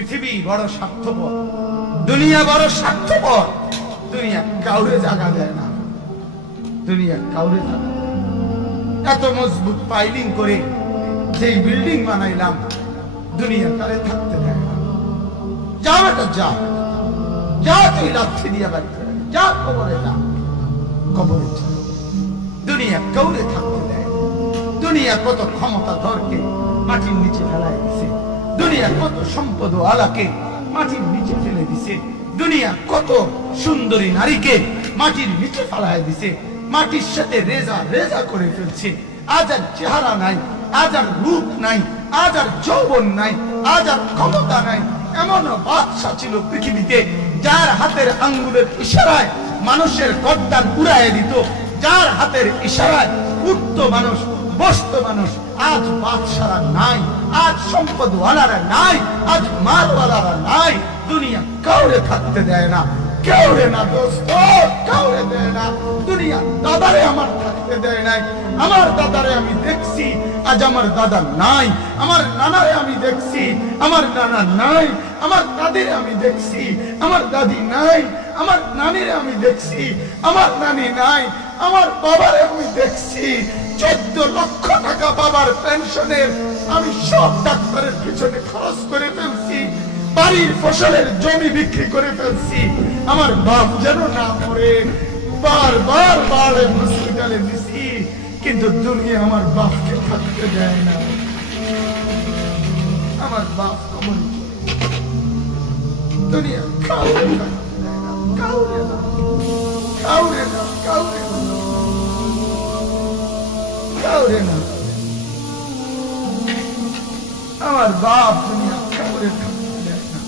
পৃথিবী বড় স্বার্থপর, দুনিয়া বড় স্বার্থপর। দুনিয়া কাউরে জায়গা দেয় না, দুনিয়া কাউরে জায়গা দেয় না। এত মজবুত পাইলিং করে যেই বিল্ডিং বানাইলাম, দুনিয়া কারে থাকতে দেয় না। যা বেটা যা, যা তুই লাথি দিয়া বাড়তে, যা কবরে যা, কবরে যা। দুনিয়া কাউরে থাকতে দেয়। দুনিয়া কত ক্ষমতা ধরকে মাটির নিচে ফেলাই দিছে, দুনিয়া কত সম্পদ আলাকে মাটির নিচে ফেলে দিছে, দুনিয়া কত সুন্দরী নারীকে মাটির নিচে ফেলাই দিছে, মাটির সাথে রেজা রেজা করে ফেলছে। আজ আর চেহারা নাই, আজ আর রূপ নাই, আজ আর যৌবন নাই, আজ আর ক্ষমতা নাই। এমন বাদশা ছিল পৃথিবীতে, যার হাতের আঙ্গুলের ইশারায় মানুষের গর্দান উড়াইয়া দিত, যার হাতের ইশারায় উঠত মানুষ, বসত মানুষ। আজ বাদশারা নাই, আজ সম্পদওয়ালারা নাই, আজ মালওয়ালারা নাই। দুনিয়া কাউরে থাকতে দেয় না, কাউরে না দোস্ত, কাউরে দেয় না। দুনিয়া দাদারে আমার থাকতে দেয় নাই। আমার দাদারে আমি দেখছি, আজ আমার দাদা নাই। আমার নানারে আমি দেখছি, আমার নানা নাই। আমার দাদিরে আমি দেখছি, আমার দাদি নাই। আমার নানিরে আমি দেখছি, আমার নানি নাই। আমার বাবারে আমি দেখছি, 14 লক্ষ টাকা বাবার পেনশনের আমি সব ডাক্তারের পিছনে খরচ করে ফেলছি, বাড়ির ফসলের জমি বিক্রি করে ফেলছি। আমার বাপ যেন না মরে বারবার বারে হসপিটালে দিছি, কিন্তু দুনিয়া আমার বাপকে থাকতে দেয় না। আমার বাপ কবরে দুনিয়া কাউরে থাকতে দেয় না, কাউরে না, কাউরে না, কাউরে না, কাউরে না। আমার বাপ দুনিয়া কাউরে থাকতে দেয় না।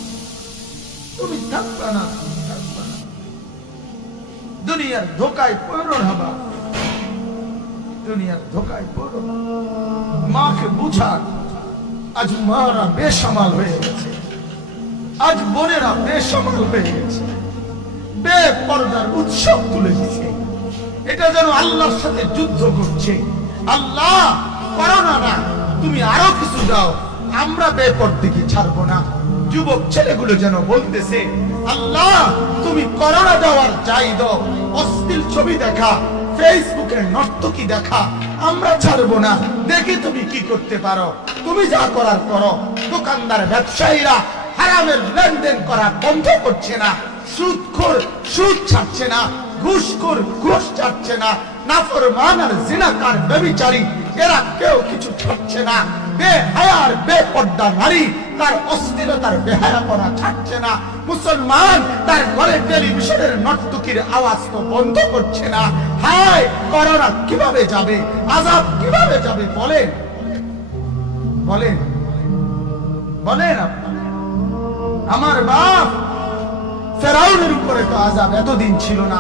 তুমি থাকবা না, তুমি থাকবা না। দুনিয়ার ধোকায় পড়ো না বাপ, দুনিয়ার ধোকায় পড়ো না। মাকে বুঝান, আজ মারা বেসামাল হয়ে গেছে, আজ বোনেরা বেসামাল হয়ে গেছে, বেপরদার উৎসব তুলে দিছে। এটা যেন আল্লাহর সাথে যুদ্ধ করছে। আল্লাহ করোনা না, তুমি আরো কিছু দাও, আমরা বেপরদিকে ছাড়বো না। যুবক ছেলেগুলো যেন বলতেছে, আল্লাহ তুমি করোনা দেওয়ার চাই দাও, অশ্লীল ছবি দেখা, ফেসবুকে নর্তকী দেখা আমরা ছাড়বো না। দেখি তুমি কি করতে পারো, তুমি যা করার করো। দোকানদার ব্যবসায়ীরা হারামের লেনদেন করা বন্ধ করছে না, সুদখোর সুদ ছাড়ছে না, ঘুষখোর ঘুষ ছাড়ছে না, নাফরমান আর জিনাকার ব্যভিচারী এরা কেউ কিছু ছাড়ছে না। বেহায়ার বেপর্দা নারী তার অশ্লীলতার বেহায়াপনা ছাড়ছে না। মুসলমান তার ঘরে টেলিভিশনের নর্তকীর আওয়াজ তো বন্ধ করছে না। হায় করোনা কিভাবে যাবে, আযাব কিভাবে যাবে বলেন, বলেন, বলেন। আমার বাপ ফেরাউনের উপরে তো আযাব এতদিন ছিল না,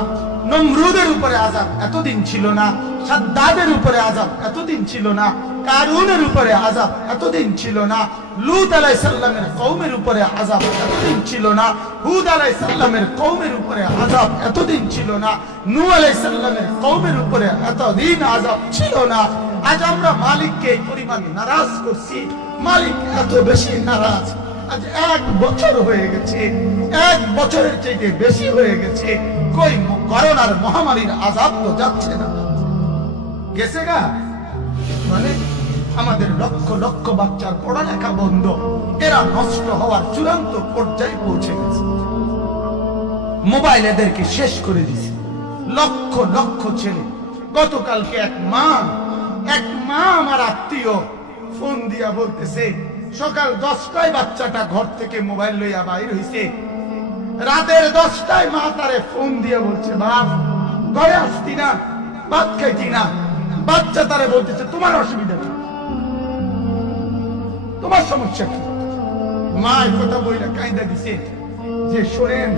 নমরুদের উপরে আযাব এতদিন ছিল না, সাদ্দাদের উপরে আযাব এতদিন ছিল না, কারুনের উপরে আযাব এতদিন ছিল না, লূত আলাইহিস সালামের কওমের উপরে আযাব এতদিন ছিল না, হুদ আলাইহিস সালামের কওমের উপরে আযাব এতদিন ছিল না, নূহ আলাইহিস সালামের কওমের উপরে এতদিন আযাব ছিল না। আজ আমরা মালিককে এই পরিমাণ নারাজ করছি, মালিক এত বেশি নারাজ। আজ 1 বছর হয়ে গেছে, 1 বছরের চাইতে বেশি হয়ে গেছে, কই করোনার মহামারীর আযাব তো যাচ্ছে না, গেছে গা। মানে আমাদের লক্ষ লক্ষ বাচ্চার পড়ালেখা বন্ধ, এরা নষ্ট হওয়ার চূড়ান্ত পর্যায়ে পৌঁছে গেছে। মোবাইল এদেরকে শেষ করে দিছে। লক্ষ লক্ষ ছেলে, গতকালকে এক মা আমার আত্মীয় ফোন দিয়া বলতেছে, সকাল 10টায় বাচ্চাটা ঘর থেকে মোবাইল লইয়া বাইর হইছে, রাতের 10টায় মা তারে ফোন দিয়া বলছে, বাপ ঘরে আসতি না, ভাত খাইতি না। বাচ্চা তারে বলতেছে, তোমার অসুবিধা কি, তোমার সমস্যা কি? মা এই কথা বইলা কাইন্দা দিছে যে শোনেন,